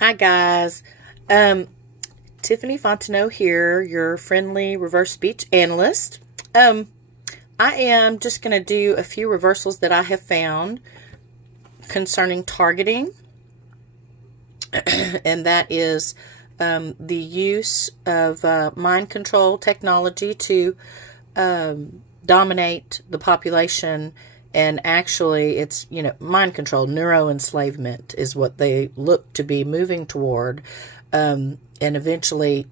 Hi guys, Tiffany Fontenot here, your friendly reverse speech analyst. I am just going to do a few reversals that I have found concerning targeting, and that is the use of mind control technology to dominate the population. And actually, it's, mind control, neuro enslavement is what they look to be moving toward. And eventually,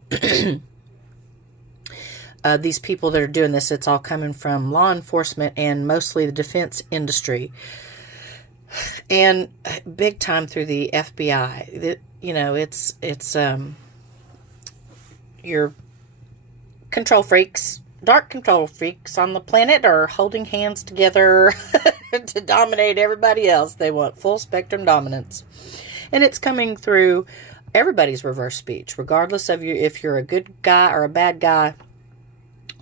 these people that are doing this, it's all coming from law enforcement and mostly the defense industry. And big time through the FBI. It's your control freaks. Dark control freaks on the planet are holding hands together to dominate everybody else. They want full spectrum dominance. And it's coming through everybody's reverse speech, regardless of if you're a good guy or a bad guy,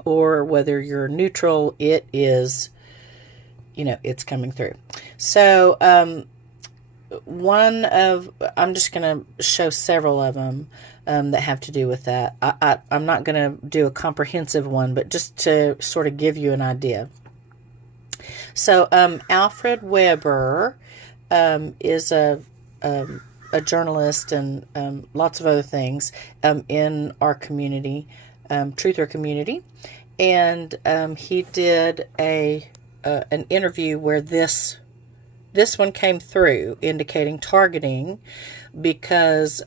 or whether you're neutral. It is, it's coming through. So, I'm just going to show several of them that have to do with that. I'm not going to do a comprehensive one, but just to sort of give you an idea. So Alfred Weber is a journalist and lots of other things in our community, truther community, and he did an interview where this one came through, indicating targeting, because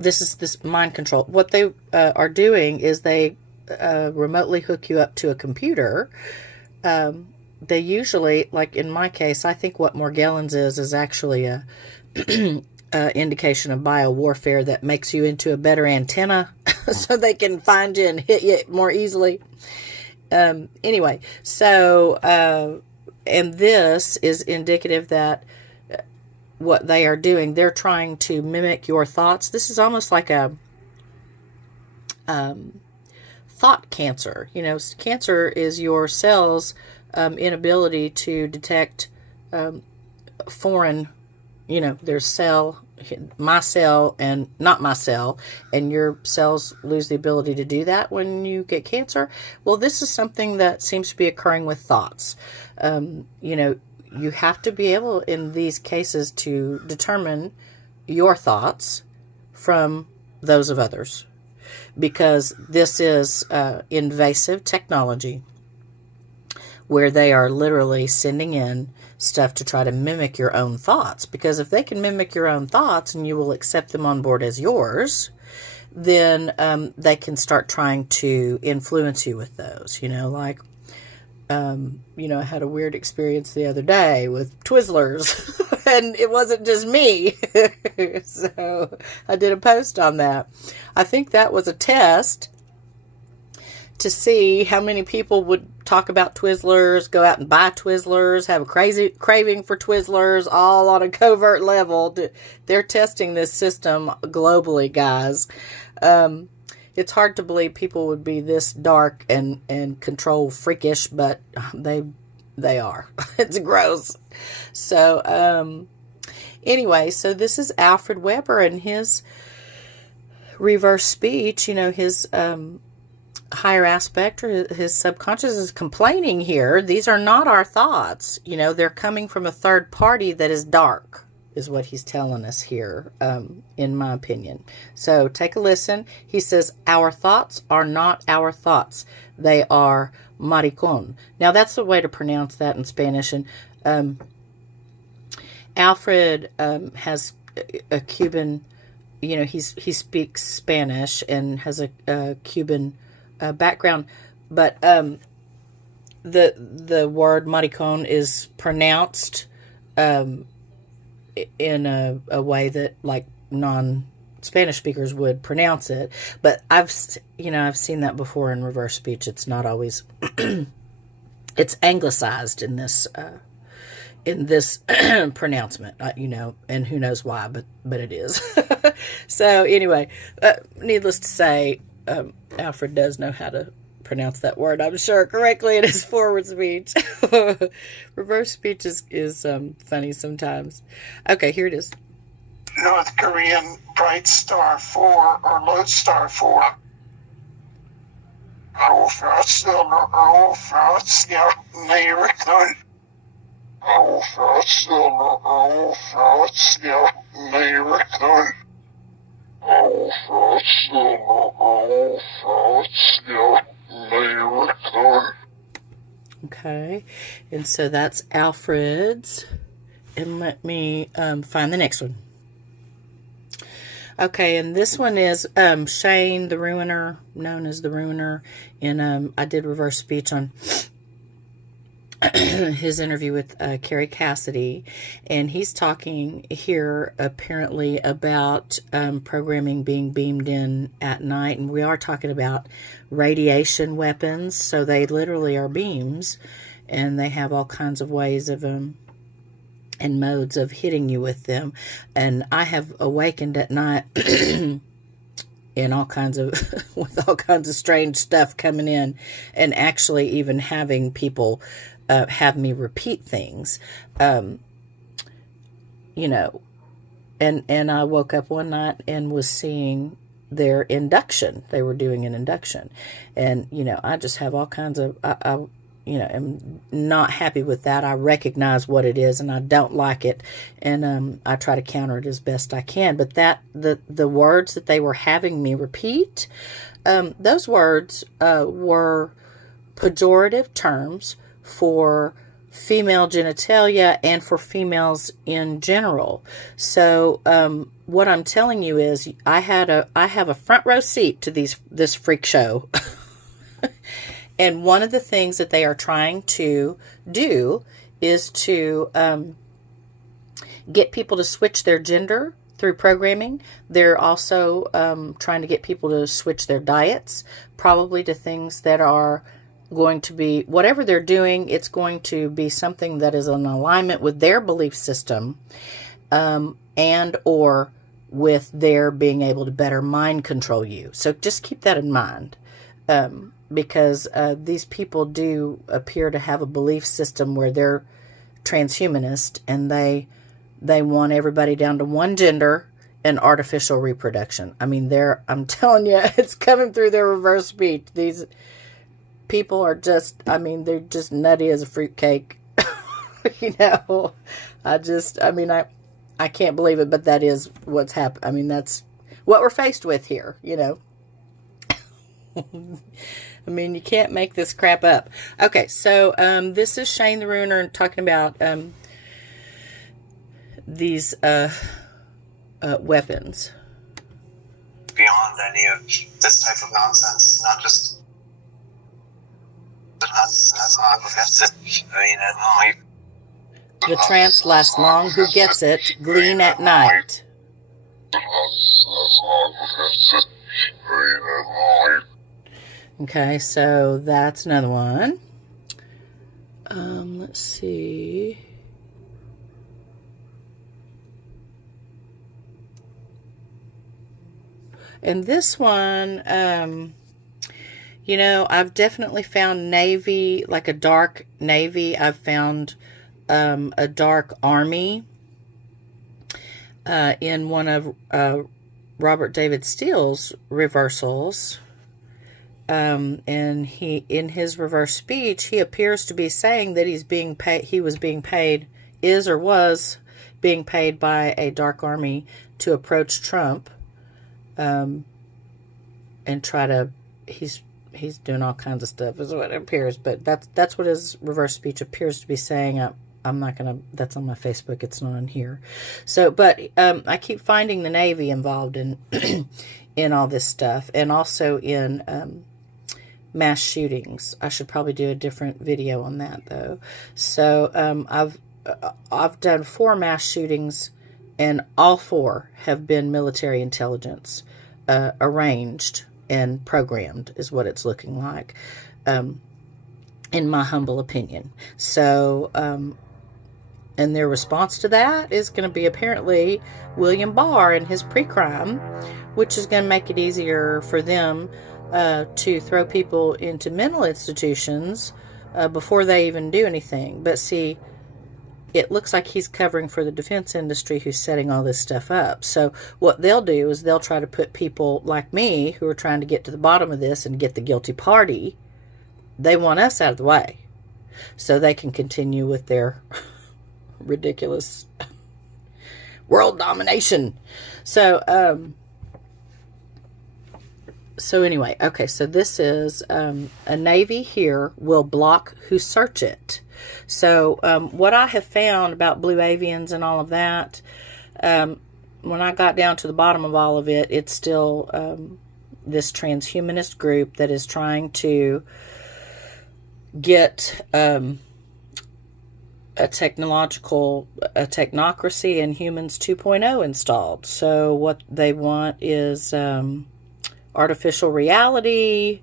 this mind control. What they are doing is they remotely hook you up to a computer. They usually, like in my case, I think what Morgellons is actually a indication of biowarfare that makes you into a better antenna so they can find you and hit you more easily. Anyway, so... and this is indicative that what they are doing, they're trying to mimic your thoughts. This is almost like a thought cancer. Cancer is your cells' inability to detect foreign, there's my cell and not my cell, and your cells lose the ability to do that when you get cancer. Well, this is something that seems to be occurring with thoughts. You have to be able in these cases to determine your thoughts from those of others, because this is invasive technology where they are literally sending in stuff to try to mimic your own thoughts. Because if they can mimic your own thoughts and you will accept them on board as yours, then they can start trying to influence you with those. I had a weird experience the other day with Twizzlers, and it wasn't just me. So I did a post on that. I think that was a test to see how many people would talk about Twizzlers, go out and buy Twizzlers, have a crazy craving for Twizzlers, all on a covert level. They're testing this system globally, guys. It's hard to believe people would be this dark and control freakish, but they are. It's gross. So, anyway, so this is Alfred Weber and his reverse speech. His higher aspect or his subconscious is complaining here. These are not our thoughts. They're coming from a third party that is dark, is what he's telling us here, in my opinion. So take a listen. He says, our thoughts are not our thoughts. They are maricon. Now, that's the way to pronounce that in Spanish. And Alfred has a Cuban, he speaks Spanish and has a Cuban background. But the word maricon is pronounced in a way that like non-Spanish speakers would pronounce it. But I've seen that before in reverse speech. It's not always, it's anglicized in this pronouncement, and who knows why, but it is. So anyway, needless to say, Alfred does know how to pronounce that word, I'm sure, correctly in his forward speech. Reverse speech is funny sometimes. Okay, here it is. North Korean Bright Star 4 or Lodestar 4. Okay, and so that's Alfred's. And let me find the next one. Okay, and this one is Shane the Ruiner, known as the Ruiner. And I did reverse speech on his interview with Carrie Cassidy. And he's talking here apparently about programming being beamed in at night. And we are talking about radiation weapons. So they literally are beams. And they have all kinds of ways of and modes of hitting you with them. And I have awakened at night in all kinds of with all kinds of strange stuff coming in, and actually even having people have me repeat things, and I woke up one night and was seeing their induction. They were doing an induction, and I just have all kinds of am not happy with that. I recognize what it is and I don't like it, and I try to counter it as best I can. But that the words that they were having me repeat, those words were pejorative terms for female genitalia and for females in general. So what I'm telling you is I have a front row seat to this freak show. And one of the things that they are trying to do is to get people to switch their gender through programming. They're also trying to get people to switch their diets, probably to things that are going to be, whatever they're doing, it's going to be something that is in alignment with their belief system, and or with their being able to better mind control you. So just keep that in mind. Because these people do appear to have a belief system where they're transhumanist, and they want everybody down to one gender and artificial reproduction. I mean, I'm telling you, it's coming through their reverse speech. These people are just, they're just nutty as a fruitcake. I can't believe it, but that is what's happened. That's what we're faced with here, you can't make this crap up. Okay, so this is Shane the Ruiner talking about these weapons. Beyond any of this type of nonsense, not just... That's not the trance lasts long, who gets it? Glean at night. Okay, so that's another one. Let's see. And this one, I've definitely found navy, like a dark navy. I've found a dark army in one of Robert David Steele's reversals. And he, in his reverse speech, he appears to be saying that he was being paid by a dark army to approach Trump, and try to, he's doing all kinds of stuff is what it appears, but that's what his reverse speech appears to be saying. I'm not going to, that's on my Facebook, it's not on here. So, but I keep finding the Navy involved in in all this stuff, and also in mass shootings. I should probably do a different video on that, though. So I've done 4 mass shootings, and all 4 have been military intelligence arranged and programmed, is what it's looking like, in my humble opinion. So, and their response to that is going to be apparently William Barr and his pre-crime, which is going to make it easier for them to throw people into mental institutions before they even do anything. But see, it looks like he's covering for the defense industry who's setting all this stuff up. So what they'll do is they'll try to put people like me who are trying to get to the bottom of this and get the guilty party. They want us out of the way so they can continue with their ridiculous world domination. So anyway, okay, so this is a Navy here will block who search it. So what I have found about blue avians and all of that, when I got down to the bottom of all of it, it's still this transhumanist group that is trying to get a technocracy and humans 2.0 installed. So what they want is artificial reality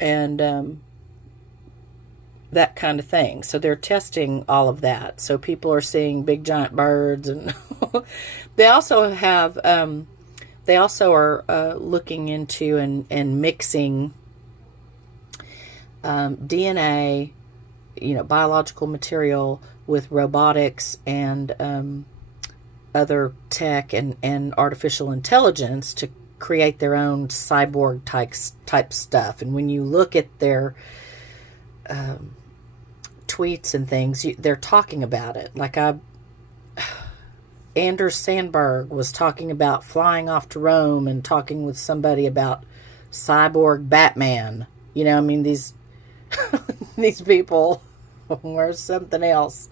and that kind of thing. So they're testing all of that. So people are seeing big giant birds, and they also have they also are looking into and mixing DNA, biological material with robotics and other tech and artificial intelligence to create their own cyborg type stuff. And when you look at their tweets and things, they're talking about it. Like Anders Sandberg was talking about flying off to Rome and talking with somebody about cyborg Batman. These these people were something else.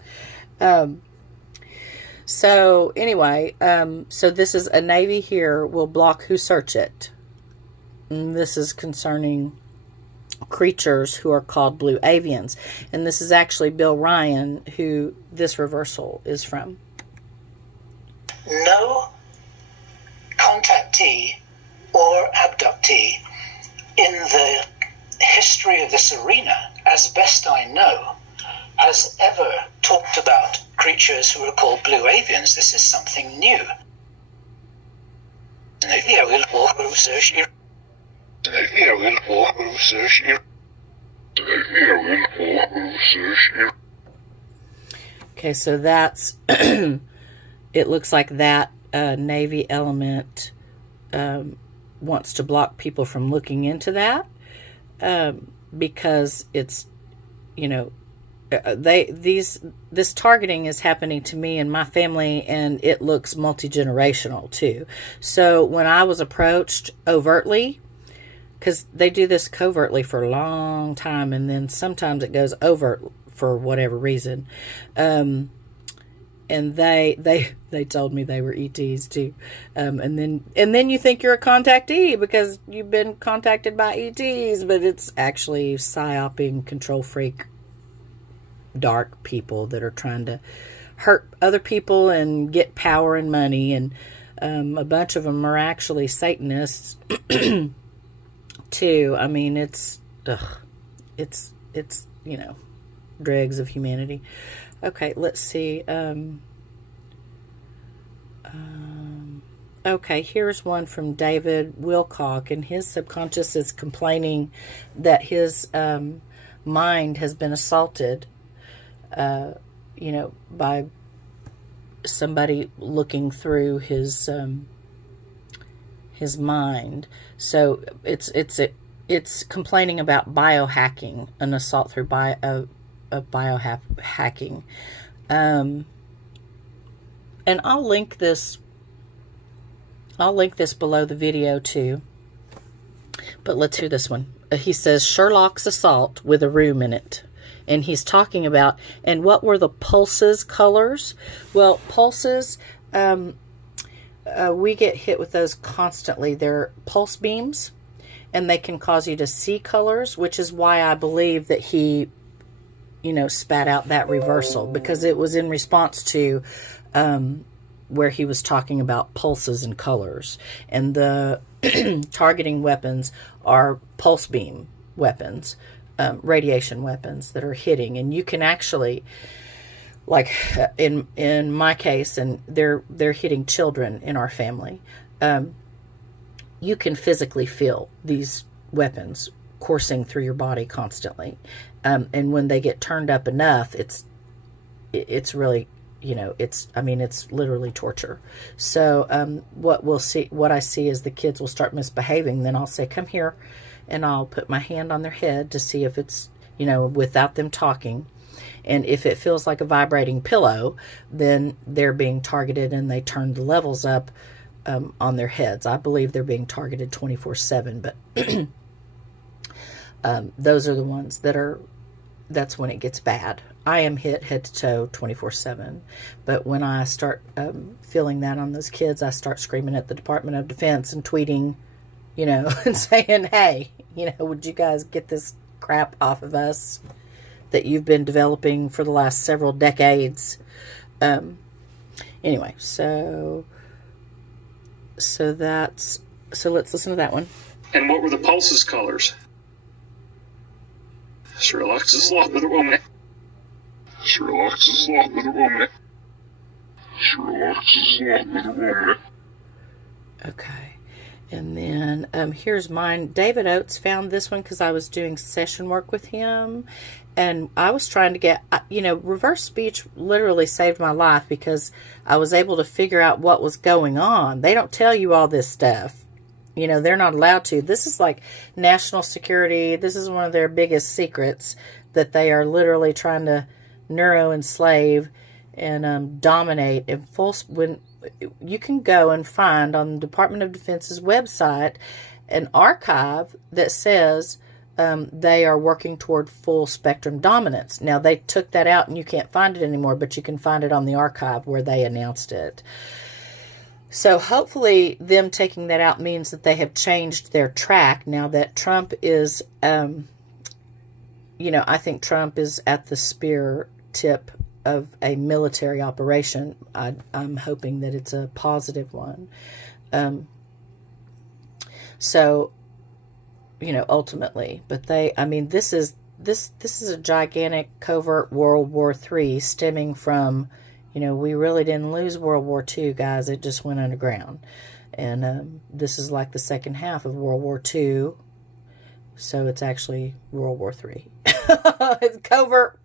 So anyway, so this is a Navy here will block who search it. And this is concerning creatures who are called blue avians. And this is actually Bill Ryan, who this reversal is from. No contactee or abductee in the history of this arena, as best I know, has ever talked about creatures who are called blue avians. This is something new. Okay, so that's it looks like that Navy element wants to block people from looking into that because it's, this targeting is happening to me and my family, and it looks multi-generational too. So when I was approached overtly, because they do this covertly for a long time, and then sometimes it goes overt for whatever reason, and they told me they were ETs too, and then you think you're a contactee because you've been contacted by ETs, but it's actually psyoping control freak dark people that are trying to hurt other people and get power and money, and a bunch of them are actually Satanists too. I mean, it's dregs of humanity. Okay, let's see. Okay, here's one from David Wilcock, and his subconscious is complaining that his mind has been assaulted by somebody looking through his mind. So it's complaining about biohacking, an assault through biohacking. And I'll link this below the video too. But let's hear this one. He says Sherlock's assault with a room in it. And he's talking about, and what were the pulses colors? Well, pulses, we get hit with those constantly. They're pulse beams, and they can cause you to see colors, which is why I believe that he, spat out that reversal, because it was in response to where he was talking about pulses and colors. And the targeting weapons are pulse beam weapons. Radiation weapons that are hitting, and you can actually, like in my case, and they're hitting children in our family. You can physically feel these weapons coursing through your body constantly, and when they get turned up enough, it's really, it's literally torture. So what I see is the kids will start misbehaving. Then I'll say, come here, and I'll put my hand on their head to see if it's, without them talking. And if it feels like a vibrating pillow, then they're being targeted, and they turn the levels up on their heads. I believe they're being targeted 24/7, but those are the ones that's when it gets bad. I am hit head to toe 24/7. But when I start feeling that on those kids, I start screaming at the Department of Defense and tweeting, and saying, hey, would you guys get this crap off of us that you've been developing for the last several decades? Anyway, so let's listen to that one. And what were the pulse's colors? Sherlock's law with a woman. Sherlock's law with a woman. Sherlock's law with a woman. Okay. And then here's mine. David Oates found this one because I was doing session work with him. And I was trying to get, reverse speech literally saved my life because I was able to figure out what was going on. They don't tell you all this stuff. They're not allowed to. This is like national security. This is one of their biggest secrets, that they are literally trying to neuro-enslave and dominate. When you can go and find on the Department of Defense's website an archive that says they are working toward full spectrum dominance. Now, they took that out and you can't find it anymore, but you can find it on the archive where they announced it. So hopefully them taking that out means that they have changed their track now that Trump is, I think Trump is at the spear tip of a military operation. I'm hoping that it's a positive one. Ultimately, but this is a gigantic covert World War III stemming from, we really didn't lose World War II, guys. It just went underground. And this is like the second half of World War II. So it's actually World War III. It's covert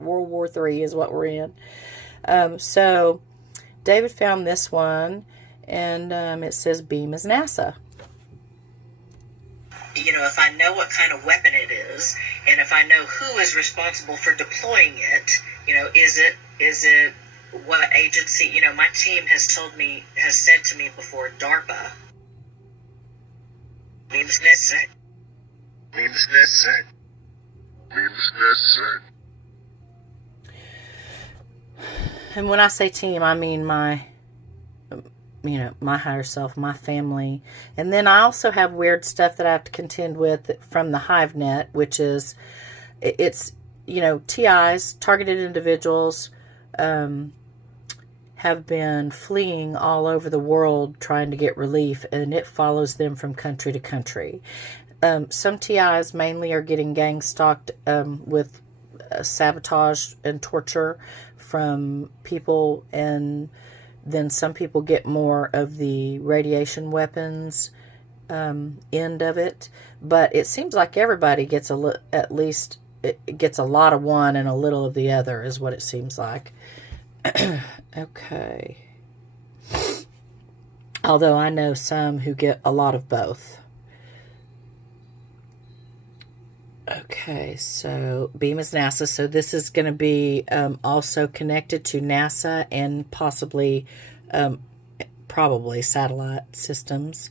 World War III is what we're in. So David found this one, and it says beam is NASA. If I know what kind of weapon it is, and if I know who is responsible for deploying it, is it what agency? My team has said to me before, DARPA. Means necessary. Means necessary. Means necessary. And when I say team, I mean my higher self, my family. And then I also have weird stuff that I have to contend with from the HiveNet, which is, it's, TIs, targeted individuals, have been fleeing all over the world trying to get relief, and it follows them from country to country. Some TIs mainly are getting gang stalked with sabotage and torture from people, and then some people get more of the radiation weapons end of it. But it seems like everybody gets at least it gets a lot of one and a little of the other, is what it seems like. Okay. Although I know some who get a lot of both. Okay, so beam is NASA. So this is going to be also connected to NASA and possibly, probably satellite systems,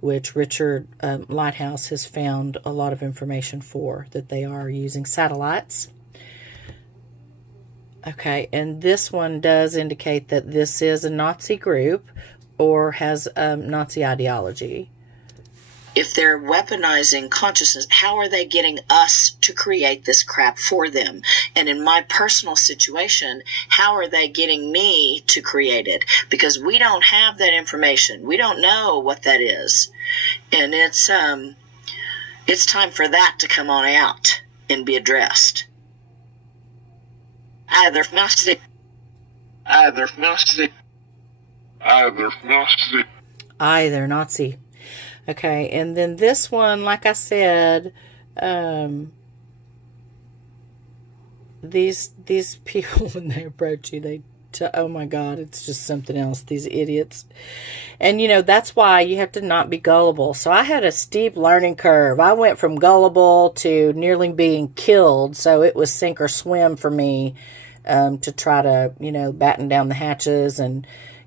which Richard Lighthouse has found a lot of information for, that they are using satellites. Okay, and this one does indicate that this is a Nazi group or has Nazi ideology. If they're weaponizing consciousness, how are they getting us to create this crap for them? And in my personal situation, how are they getting me to create it? Because we don't have that information. We don't know what that is. And it's time for that to come on out and be addressed. Either Nazi. Either Nazi. Either Nazi. Either Nazi. Okay, and then this one, like I said, these people, when they approach you, oh my God, it's just something else, these idiots. And, that's why you have to not be gullible. So I had a steep learning curve. I went from gullible to nearly being killed. So it was sink or swim for me to try to, batten down the hatches and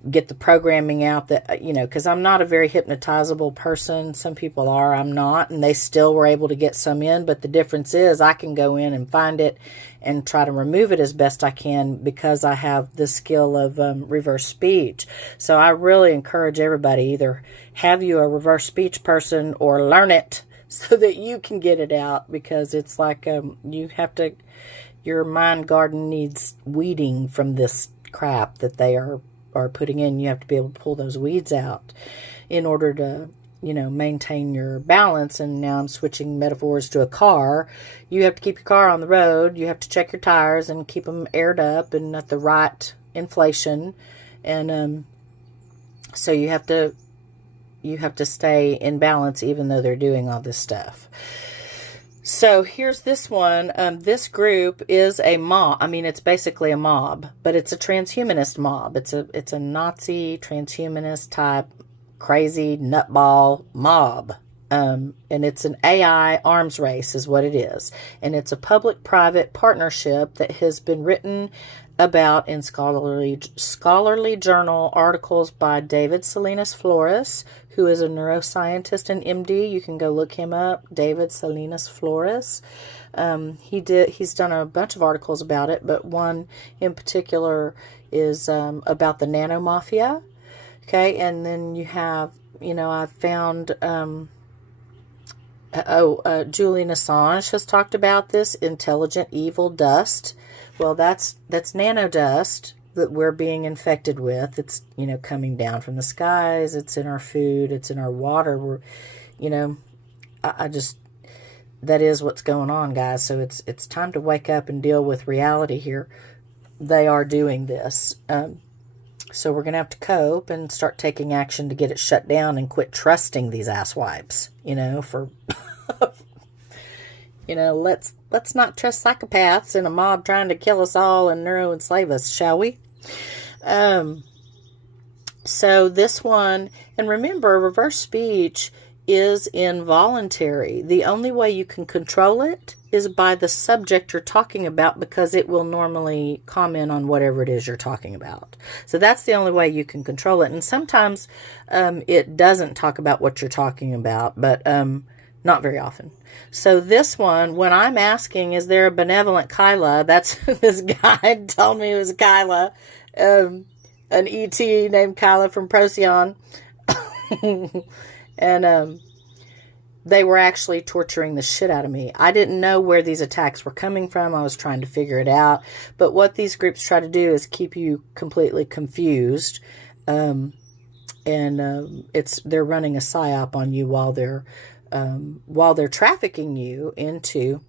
get the programming out that, because I'm not a very hypnotizable person. Some people are, I'm not, and they still were able to get some in. But the difference is I can go in and find it and try to remove it as best I can because I have the skill of reverse speech. So I really encourage everybody, either have you a reverse speech person or learn it so that you can get it out, because it's like your mind garden needs weeding from this crap that they are putting in. You have to be able to pull those weeds out in order to, maintain your balance. And now I'm switching metaphors to a car. You have to keep your car on the road. You have to check your tires and keep them aired up and at the right inflation. And so you have to stay in balance even though they're doing all this stuff. So here's this one. This group is a mob. I mean, it's basically a mob, but it's a transhumanist mob. It's a Nazi transhumanist type crazy nutball mob. And it's an AI arms race is what it is. And it's a public-private partnership that has been written about in scholarly journal articles by David Salinas Flores, who is a neuroscientist and MD. You can go look him up, David Salinas Flores. He's done a bunch of articles about it, but one in particular is about the nano mafia. Okay, and then you have, I found, Julian Assange has talked about this, intelligent evil dust. Well, that's nano dust that we're being infected with. It's, coming down from the skies. It's in our food. It's in our water. We're, that is what's going on, guys. So it's time to wake up and deal with reality here. They are doing this. So we're going to have to cope and start taking action to get it shut down and quit trusting these asswipes, for, let's not trust psychopaths in a mob trying to kill us all and neuro-enslave us, shall we? So this one, and remember, reverse speech is involuntary. The only way you can control it is by the subject you're talking about, because it will normally comment on whatever it is you're talking about. So that's the only way you can control it. And sometimes it doesn't talk about what you're talking about, but not very often. So this one, when I'm asking, is there a benevolent Kyla? That's this guy told me it was Kyla, an ET named Kyla from Procyon. And they were actually torturing the shit out of me. I didn't know where these attacks were coming from. I was trying to figure it out. But what these groups try to do is keep you completely confused. They're running a psyop on you while they're trafficking you into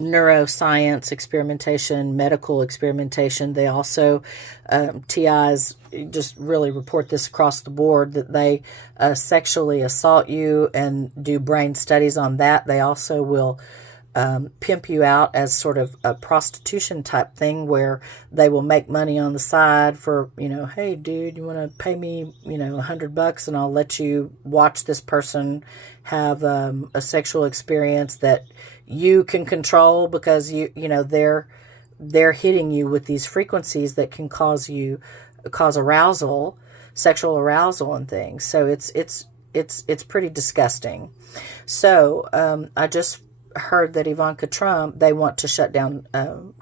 neuroscience experimentation, medical experimentation. They also, TIs just really report this across the board, that they sexually assault you and do brain studies on that. They also will pimp you out as sort of a prostitution type thing, where they will make money on the side for, hey dude, you want to pay me, $100 and I'll let you watch this person have a sexual experience that you can control, because they're hitting you with these frequencies that can cause arousal, sexual arousal and things. So it's pretty disgusting. So I just heard that Ivanka Trump, they want to shut down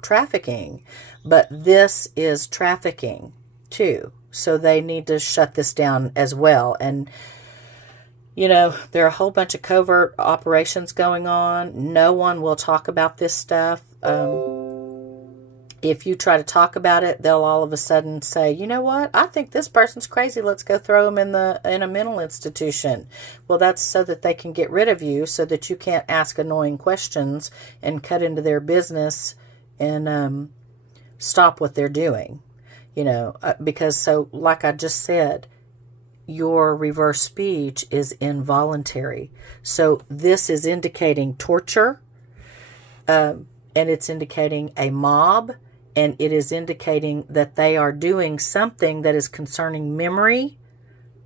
trafficking, but this is trafficking too. So they need to shut this down as well. And there are a whole bunch of covert operations going on. No one will talk about this stuff. If you try to talk about it, they'll all of a sudden say, you know what? I think this person's crazy. Let's go throw them in a mental institution. Well, that's so that they can get rid of you, so that you can't ask annoying questions and cut into their business and stop what they're doing. Because so, like I just said, your reverse speech is involuntary. So this is indicating torture. and it's indicating a mob, and it is indicating that they are doing something that is concerning memory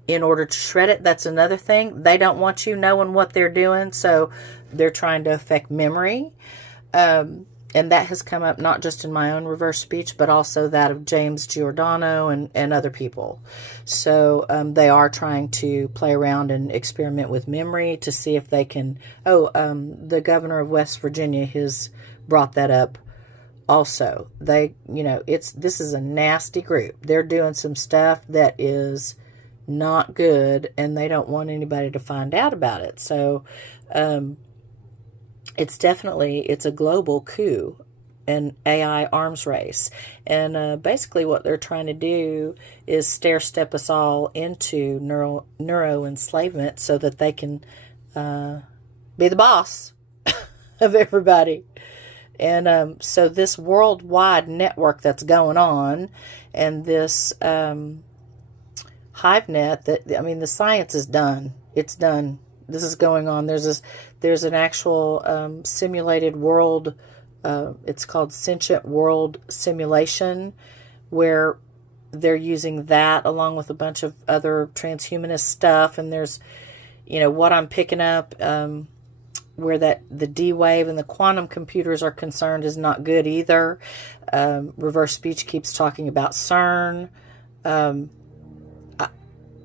in order to shred it. That's another thing. They don't want you knowing what they're doing, so they're trying to affect memory. And that has come up not just in my own reverse speech, but also that of James Giordano and other people. So they are trying to play around and experiment with memory to see if they can... the governor of West Virginia has brought that up also. This is a nasty group. They're doing some stuff that is not good, and they don't want anybody to find out about it. So it's a global coup, an AI arms race. And basically what they're trying to do is stair-step us all into neuro enslavement so that they can be the boss of everybody. And so this worldwide network that's going on, and this hive net, the science is done. It's done. This is going on. There's an actual simulated world. It's called Sentient World Simulation, where they're using that along with a bunch of other transhumanist stuff. And there's, what I'm picking up, where the D wave and the quantum computers are concerned is not good either. Reverse speech keeps talking about CERN.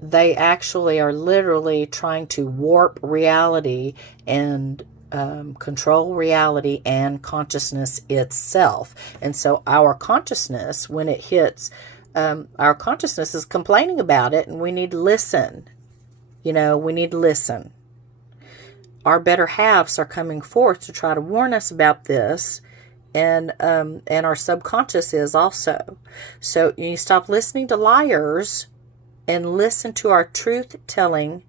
They actually are literally trying to warp reality and control reality and consciousness itself. And so our consciousness, when it hits, our consciousness is complaining about it, and we need to listen. We need to listen. Our better halves are coming forth to try to warn us about this, and our subconscious is also. So you stop listening to liars and listen to our truth-telling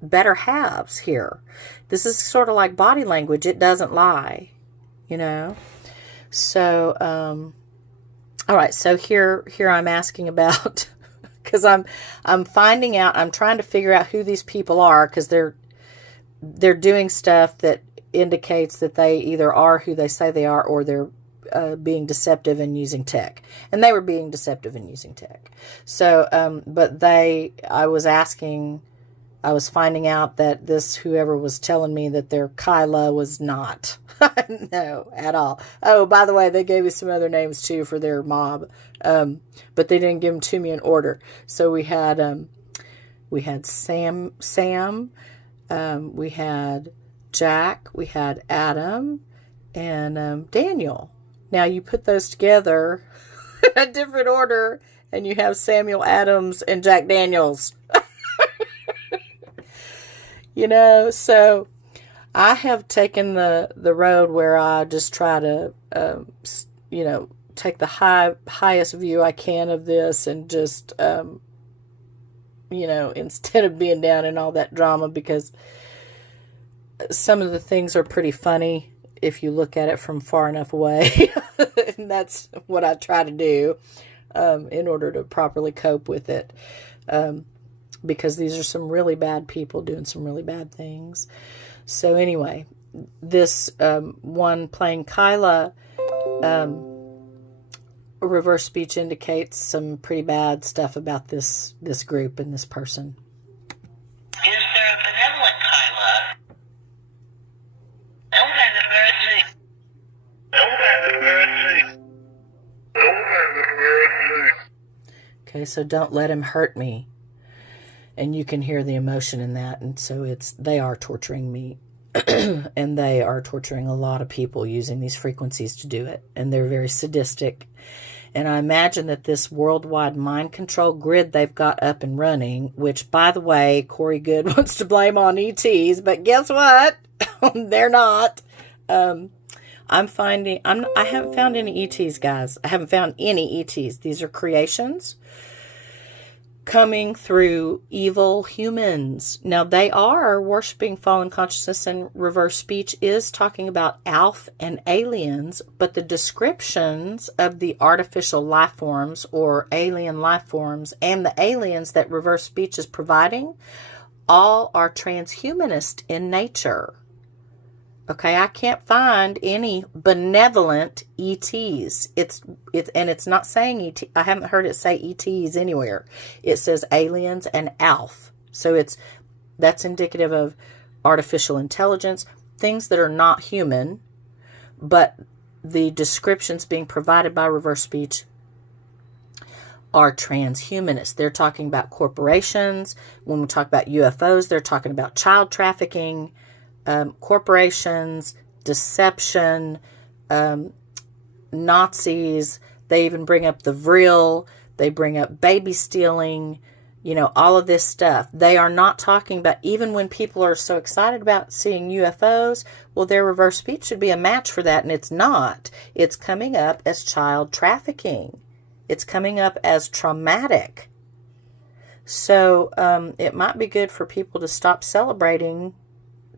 better halves here. This is sort of like body language. It doesn't lie, So, all right. So here I'm asking about, because I'm finding out, I'm trying to figure out who these people are, because they're doing stuff that indicates that they either are who they say they are, or they're being deceptive and using tech. And they were being deceptive and using tech. So, I was finding out that whoever was telling me that their Kyla was not. No, at all. Oh, by the way, they gave me some other names too for their mob. But they didn't give them to me in order. So we had Sam, we had Jack, we had Adam, and Daniel. Now you put those together in a different order, and you have Samuel Adams and Jack Daniels. So I have taken the road where I just try to, take the highest view I can of this, and just, instead of being down in all that drama, because some of the things are pretty funny if you look at it from far enough away. And that's what I try to do in order to properly cope with it. Because these are some really bad people doing some really bad things. So anyway, this one playing Kyla, reverse speech indicates some pretty bad stuff about this group and this person. Is there a benevolent Kyla? Don't have the mercy. Don't have the mercy. Don't have the mercy. Okay, so don't let him hurt me. And you can hear the emotion in that. And so they are torturing me. And they are torturing a lot of people using these frequencies to do it. And they're very sadistic. And I imagine that this worldwide mind control grid they've got up and running, which, by the way, Corey Good wants to blame on ETs, but guess what? They're not. I haven't found any ETs, guys. I haven't found any ETs. These are creations coming through evil humans. Now, they are worshiping fallen consciousness, and reverse speech is talking about ALF and aliens, but the descriptions of the artificial life forms or alien life forms and the aliens that reverse speech is providing all are transhumanist in nature. Okay, I can't find any benevolent ETs. It's not saying ET. I haven't heard it say ETs anywhere. It says aliens and ALF. So that's indicative of artificial intelligence, things that are not human, but the descriptions being provided by reverse speech are transhumanist. They're talking about corporations. When we talk about UFOs, they're talking about child trafficking, corporations, deception, Nazis. They even bring up the vril. They bring up baby stealing, all of this stuff. They are not talking about, even when people are so excited about seeing UFOs, well, their reverse speech should be a match for that, and it's not. It's coming up as child trafficking. It's coming up as traumatic. So it might be good for people to stop celebrating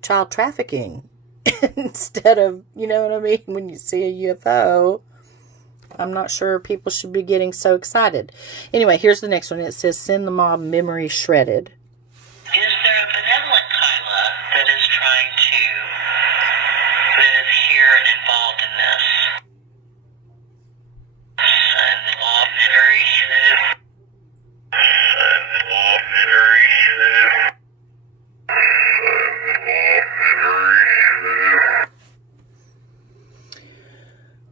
child trafficking instead of, you know what I mean? When you see a UFO, I'm not sure people should be getting so excited. Anyway, here's the next one. It says, send the mob memory shredded. Is there a benevolent Kyla that is here and involved in this? Send the mob memory shredded. Send the mob memory shredded.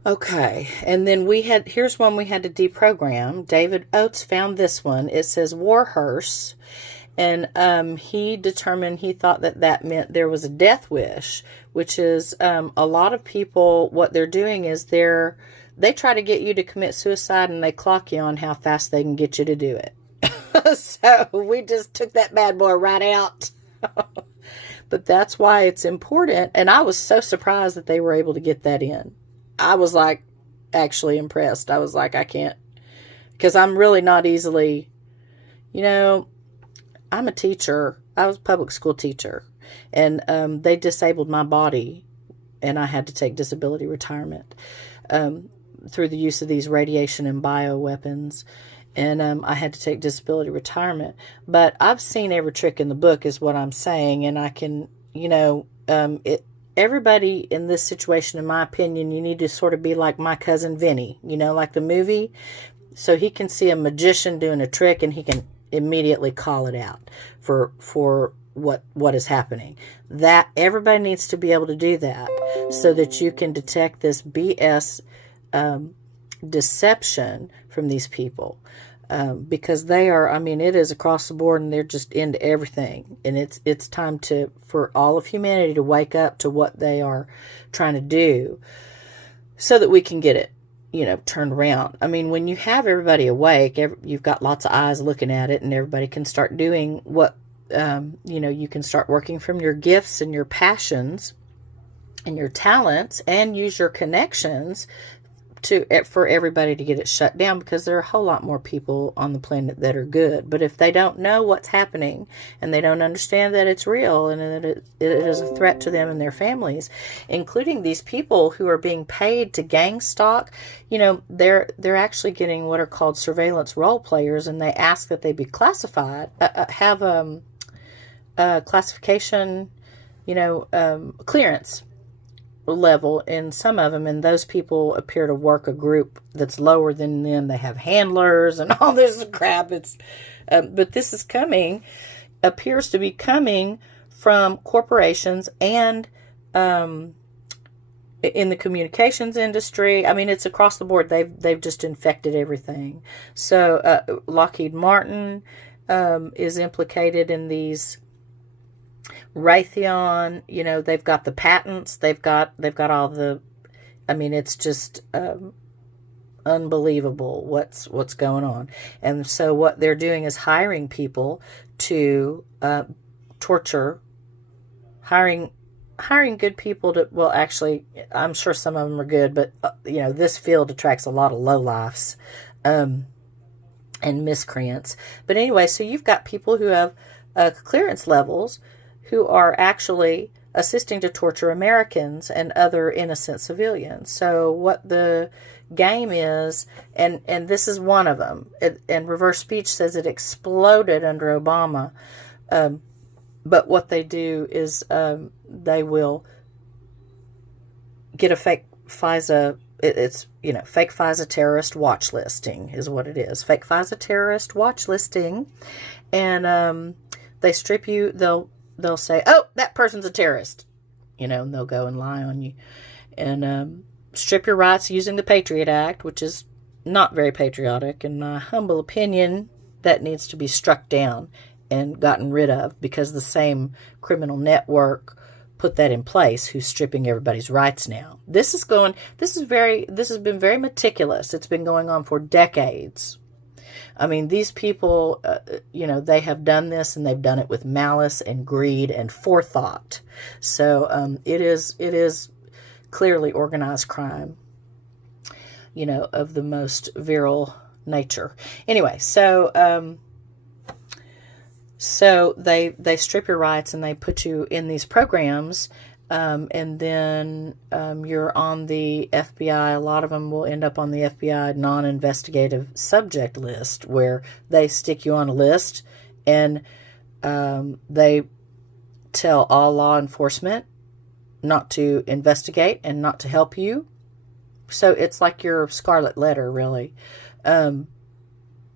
Okay, and then here's one we had to deprogram. David Oates found this one. It says Warhearse, and he thought that meant there was a death wish, which is a lot of people, what they're doing is they try to get you to commit suicide, and they clock you on how fast they can get you to do it. So we just took that bad boy right out. But that's why it's important, and I was so surprised that they were able to get that in. I was actually impressed. I was I can't, because I'm really not easily, I'm a teacher. I was a public school teacher, and they disabled my body, and I had to take disability retirement through the use of these radiation and bioweapons, and I had to take disability retirement. But I've seen every trick in the book is what I'm saying, and I can, everybody in this situation, in my opinion, you need to sort of be like My Cousin Vinny, like the movie. So he can see a magician doing a trick and he can immediately call it out for what is happening. That everybody needs to be able to do that so that you can detect this BS deception from these people. Because they are, it is across the board, and they're just into everything. And it's time for all of humanity to wake up to what they are trying to do so that we can get it, turned around. When you have everybody awake, you've got lots of eyes looking at it, and everybody can start doing what, you can start working from your gifts and your passions and your talents, and use your connections for everybody to get it shut down, because there are a whole lot more people on the planet that are good. But if they don't know what's happening, and they don't understand that it's real, and that it is a threat to them and their families, including these people who are being paid to gang stalk, they're actually getting what are called surveillance role players, and they ask that they be classified, have classification, clearance level in some of them, and those people appear to work a group that's lower than them. They have handlers and all this crap. It's but this is appears to be coming from corporations and in the communications industry. It's across the board. They've just infected everything. So Lockheed Martin is implicated in these. Raytheon, they've got the patents, they've got all the, it's just unbelievable what's going on. And so what they're doing is hiring people to torture, hiring good people to, well, actually, I'm sure some of them are good, but this field attracts a lot of lowlifes and miscreants. But anyway, so you've got people who have clearance levels who are actually assisting to torture Americans and other innocent civilians. So what the game is, and this is one of them, and reverse speech says it exploded under Obama, but what they do is they will get a fake FISA. It's, fake FISA terrorist watch listing is what it is. Fake FISA terrorist watch listing. And they strip you. They'll say, oh, that person's a terrorist. And they'll go and lie on you. And strip your rights using the Patriot Act, which is not very patriotic. In my humble opinion, that needs to be struck down and gotten rid of, because the same criminal network put that in place, who's stripping everybody's rights now. This has been very meticulous. It's been going on for decades. I mean, these people, they have done this, and they've done it with malice and greed and forethought. So it is clearly organized crime, of the most virile nature. Anyway, so they strip your rights, and they put you in these programs, and then you're on the FBI. A lot of them will end up on the FBI non-investigative subject list, where they stick you on a list, and they tell all law enforcement not to investigate and not to help you. So it's like your scarlet letter, really. So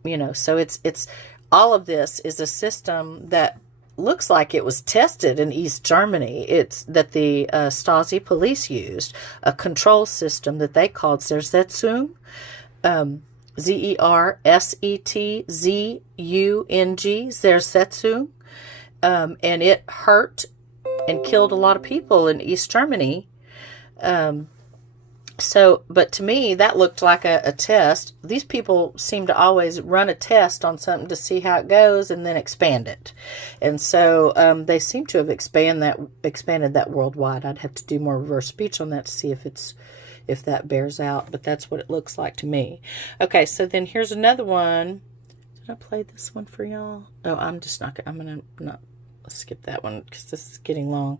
it's all of this is a system that looks like it was tested in East Germany. It's that the Stasi police used a control system that they called Zersetzung, Zersetzung, Zersetzung, and it hurt and killed a lot of people in East Germany. But to me, that looked like a test. These people seem to always run a test on something to see how it goes and then expand it. And so they seem to have expanded that worldwide. I'd have to do more reverse speech on that to see if that bears out. But that's what it looks like to me. Okay, so then here's another one. Did I play this one for y'all? Oh, I'm going to skip that one because this is getting long.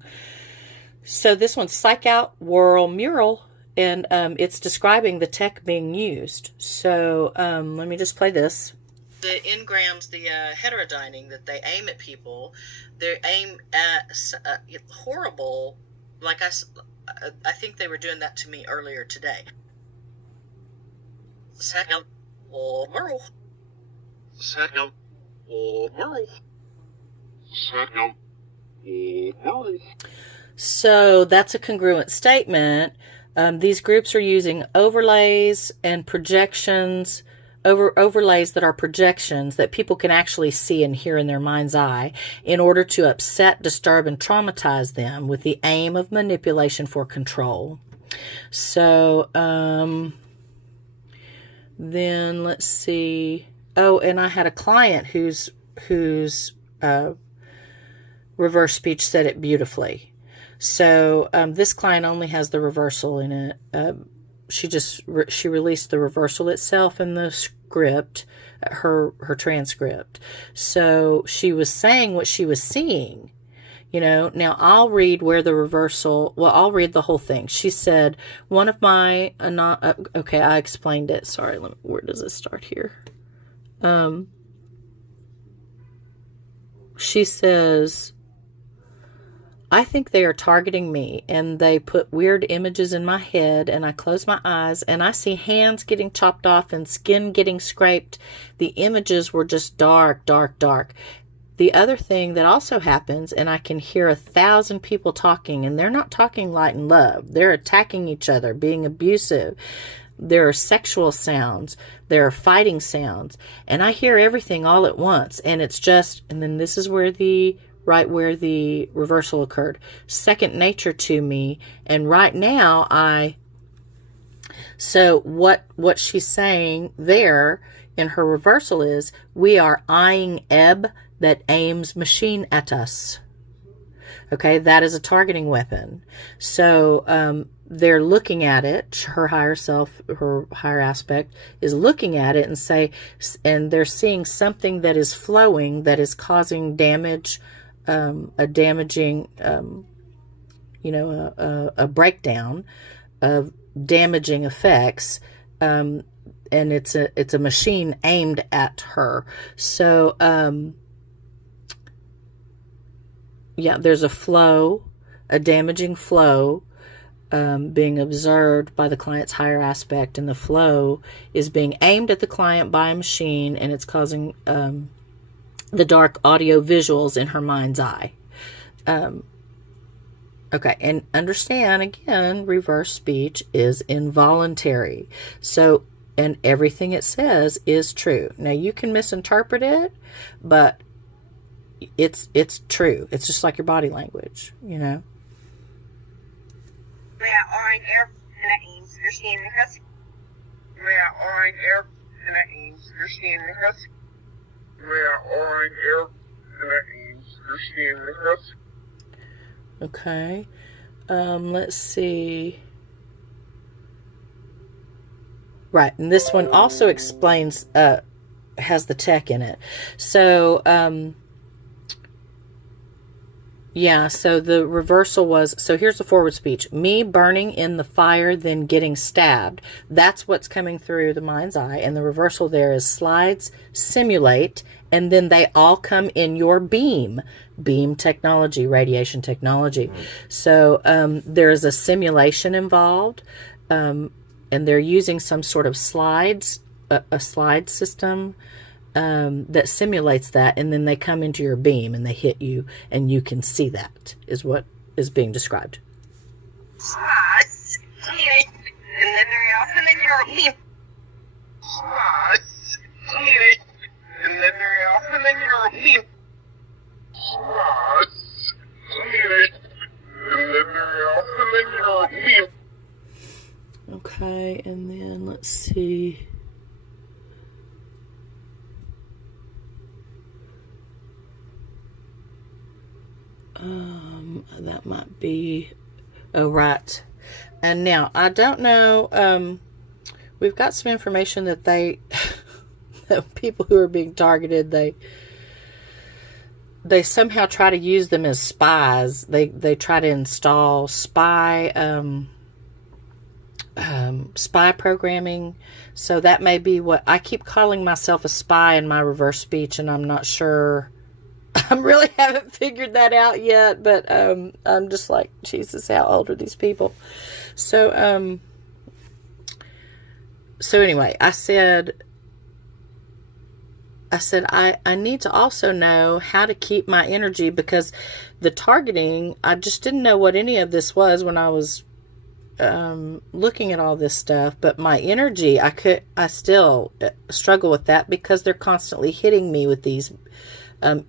So this one's Psych Out World Mural. And it's describing the tech being used. So let me just play this. The engrams, the heterodyning that they aim at people, they aim at horrible. Like I think they were doing that to me earlier today. Second or Merle. Second or Merle. Second or Merle. So that's a congruent statement. These groups are using overlays and projections, overlays that are projections that people can actually see and hear in their mind's eye in order to upset, disturb, and traumatize them with the aim of manipulation for control. So then let's see. Oh, and I had a client whose reverse speech said it beautifully. So this client only has the reversal in it. She released the reversal itself in the script, her transcript. So she was saying what she was seeing. Now I'll read where the reversal. Well, I'll read the whole thing. She said, "One of my okay, I explained it. Sorry, where does it start here?" She says, "I think they are targeting me, and they put weird images in my head, and I close my eyes, and I see hands getting chopped off and skin getting scraped. The images were just dark, dark, dark. The other thing that also happens, and I can hear 1,000 people talking, and they're not talking light and love. They're attacking each other, being abusive. There are sexual sounds. There are fighting sounds. And I hear everything all at once, and it's just," and then this is where the reversal occurred, "second nature to me. And right now so what she's saying there in her reversal is, we are eyeing ebb that aims machine at us." Okay, that is a targeting weapon. So they're looking at it. Her higher self, her higher aspect is looking at it and they're seeing something that is flowing that is causing damage, a damaging, a breakdown of damaging effects, and it's a machine aimed at her. So, there's a flow, a damaging flow being observed by the client's higher aspect, and the flow is being aimed at the client by a machine, and it's causing the dark audio visuals in her mind's eye. Okay, and understand, again, reverse speech is involuntary. So, and everything it says is true. Now, you can misinterpret it, but it's true. It's just like your body language, you know? Okay. Let's see. Right, and this one also explains, has the tech in it. So, yeah, so the reversal was, so here's the forward speech. Me burning in the fire, then getting stabbed. That's what's coming through the mind's eye. And the reversal there is slides, simulate, and then they all come in your beam. Beam technology, radiation technology. Mm-hmm. So there's a simulation involved, and they're using some sort of slides, a slide system that simulates that, and then they come into your beam and they hit you, and you can see that, is what is being described. Okay, and then let's see. That might be, oh, right. And now, I don't know, we've got some information that that people who are being targeted, they somehow try to use them as spies. They try to install spy programming. So that may be what, I keep calling myself a spy in my reverse speech, and I'm not sure. I really haven't figured that out yet, but I'm just like, Jesus, how old are these people? So anyway, I said I need to also know how to keep my energy, because the targeting, I just didn't know what any of this was when I was looking at all this stuff. But my energy, I still struggle with that, because they're constantly hitting me with these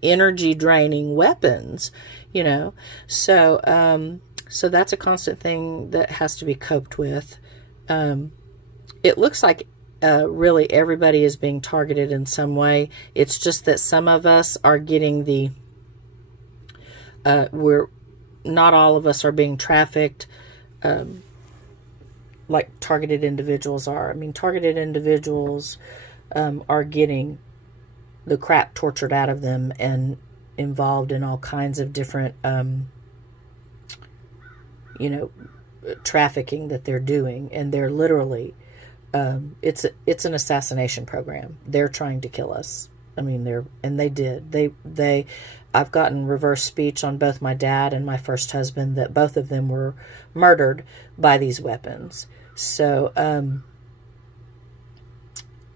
energy draining weapons, you know. So that's a constant thing that has to be coped with. It looks like really everybody is being targeted in some way. It's just that some of us are getting not all of us are being trafficked like targeted individuals are. I mean, targeted individuals are getting the crap tortured out of them and involved in all kinds of different, trafficking that they're doing. And they're literally, it's an assassination program. They're trying to kill us. I mean, they did. I've gotten reverse speech on both my dad and my first husband, that both of them were murdered by these weapons. So,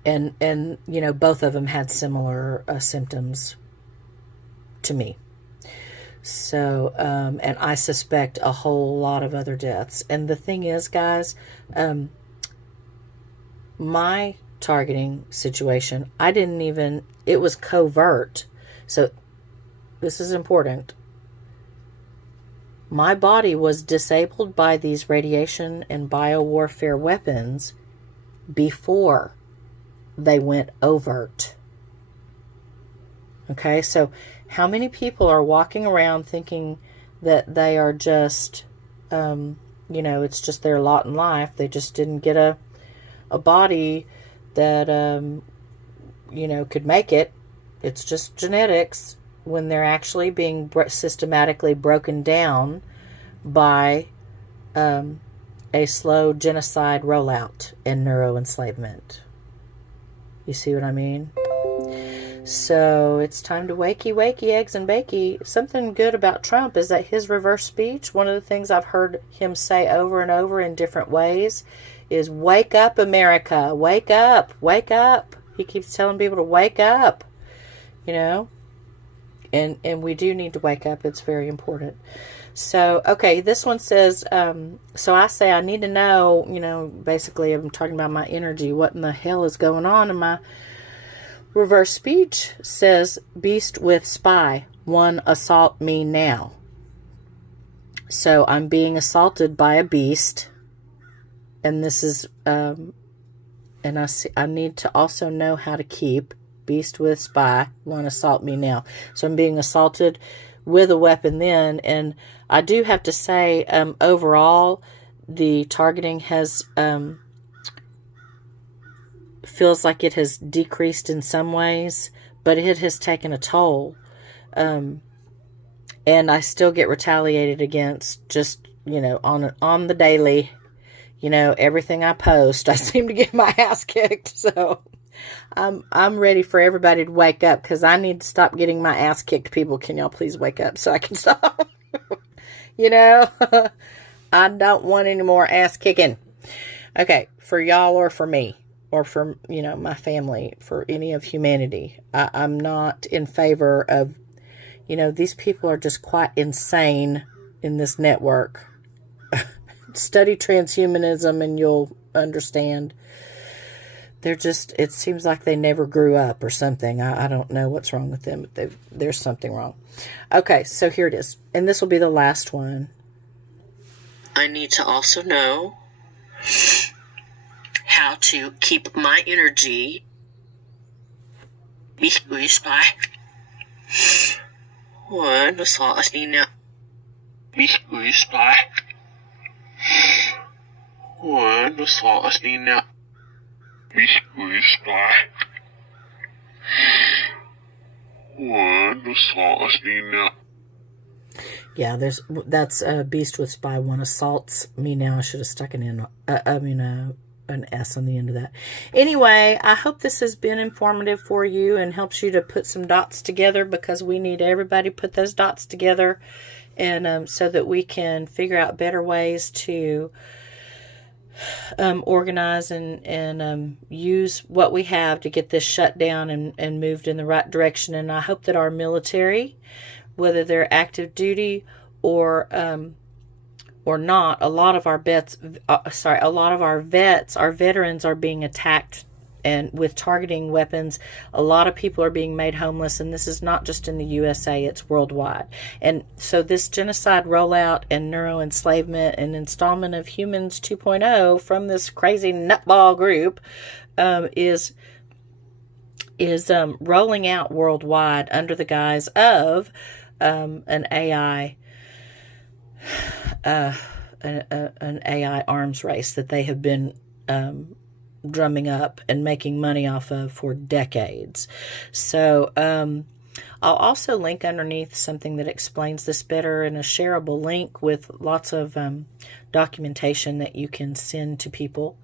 and both of them had similar symptoms to me. So, and I suspect a whole lot of other deaths. And the thing is, guys, my targeting situation, it was covert. So this is important. My body was disabled by these radiation and biowarfare weapons before they went overt. Okay, so how many people are walking around thinking that they are just, it's just their lot in life. They just didn't get a body that, could make it. It's just genetics, when they're actually being systematically broken down by a slow genocide rollout and neuroenslavement. You see what I mean? So it's time to wakey, eggs and bakey. Something good about Trump is that his reverse speech, one of the things I've heard him say over and over in different ways, is wake up, America, wake up, wake up. He keeps telling people to wake up, you know, and we do need to wake up. It's very important. So, okay, this one says, so I say I need to know, you know, basically I'm talking about my energy. What in the hell is going on? And my reverse speech says, beast with spy, one assault me now. So I'm being assaulted by a beast. And this is, and I need to also know how to keep beast with spy, one assault me now. So I'm being assaulted with a weapon then. And I do have to say, overall, the targeting has, feels like it has decreased in some ways, but it has taken a toll. And I still get retaliated against just, you know, on the daily, you know, everything I post, I seem to get my ass kicked. So I'm ready for everybody to wake up, because I need to stop getting my ass kicked. People, can y'all please wake up so I can stop? You know, I don't want any more ass kicking. Okay, for y'all or for me, or for, you know, my family, for any of humanity. I'm not in favor of, you know, these people are just quite insane in this network. Study transhumanism and you'll understand. They're just, it seems like they never grew up or something. I don't know what's wrong with them, but there's something wrong. Okay, so here it is. And this will be the last one. I need to also know how to keep my energy espoused by one assault me now. Espoused by one assault me now. Espoused by one assault me now. Yeah, that's a beast with spy, one assaults me now. I should have stuck an an S on the end of that. Anyway, I hope this has been informative for you and helps you to put some dots together, because we need everybody to put those dots together, and so that we can figure out better ways to organize and use what we have to get this shut down and moved in the right direction. And I hope that our military, whether they're active duty or not, a lot of our our veterans are being attacked and with targeting weapons. A lot of people are being made homeless, and this is not just in the USA, it's worldwide. And so this genocide rollout and neuroenslavement and installment of humans 2.0 from this crazy nutball group is rolling out worldwide under the guise of an AI an AI arms race that they have been drumming up and making money off of for decades. So I'll also link underneath something that explains this better, and a shareable link with lots of documentation that you can send to people.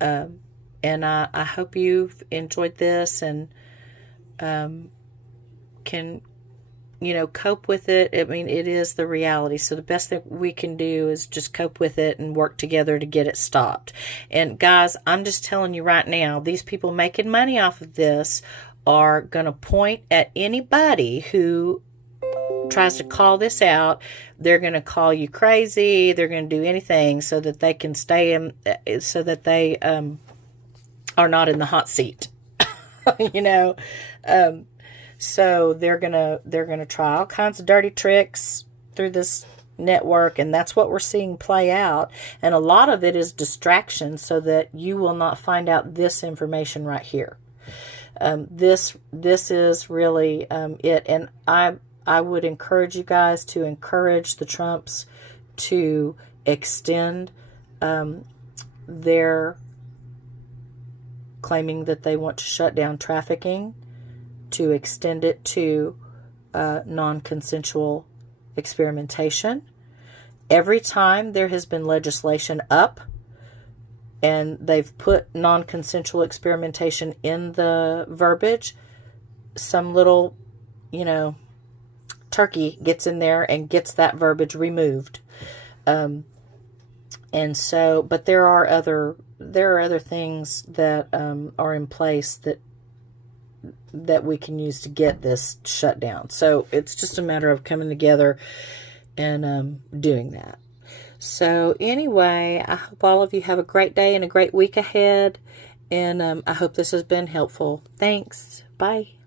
And I hope you've enjoyed this and can, you know, cope with it. I mean, it is the reality. So the best that we can do is just cope with it and work together to get it stopped. And guys, I'm just telling you right now, these people making money off of this are going to point at anybody who tries to call this out. They're going to call you crazy. They're going to do anything so that they can stay in, so that they are not in the hot seat, you know. So they're gonna try all kinds of dirty tricks through this network, and that's what we're seeing play out. And a lot of it is distraction, so that you will not find out this information right here. This is really it. And I would encourage you guys to encourage the Trumps to extend their claiming that they want to shut down trafficking, to extend it to non-consensual experimentation. Every time there has been legislation up and they've put non-consensual experimentation in the verbiage, some little, turkey gets in there and gets that verbiage removed. And so, but there are other things that are in place that we can use to get this shut down. So it's just a matter of coming together and doing that. So anyway, I hope all of you have a great day and a great week ahead. And I hope this has been helpful. Thanks. Bye.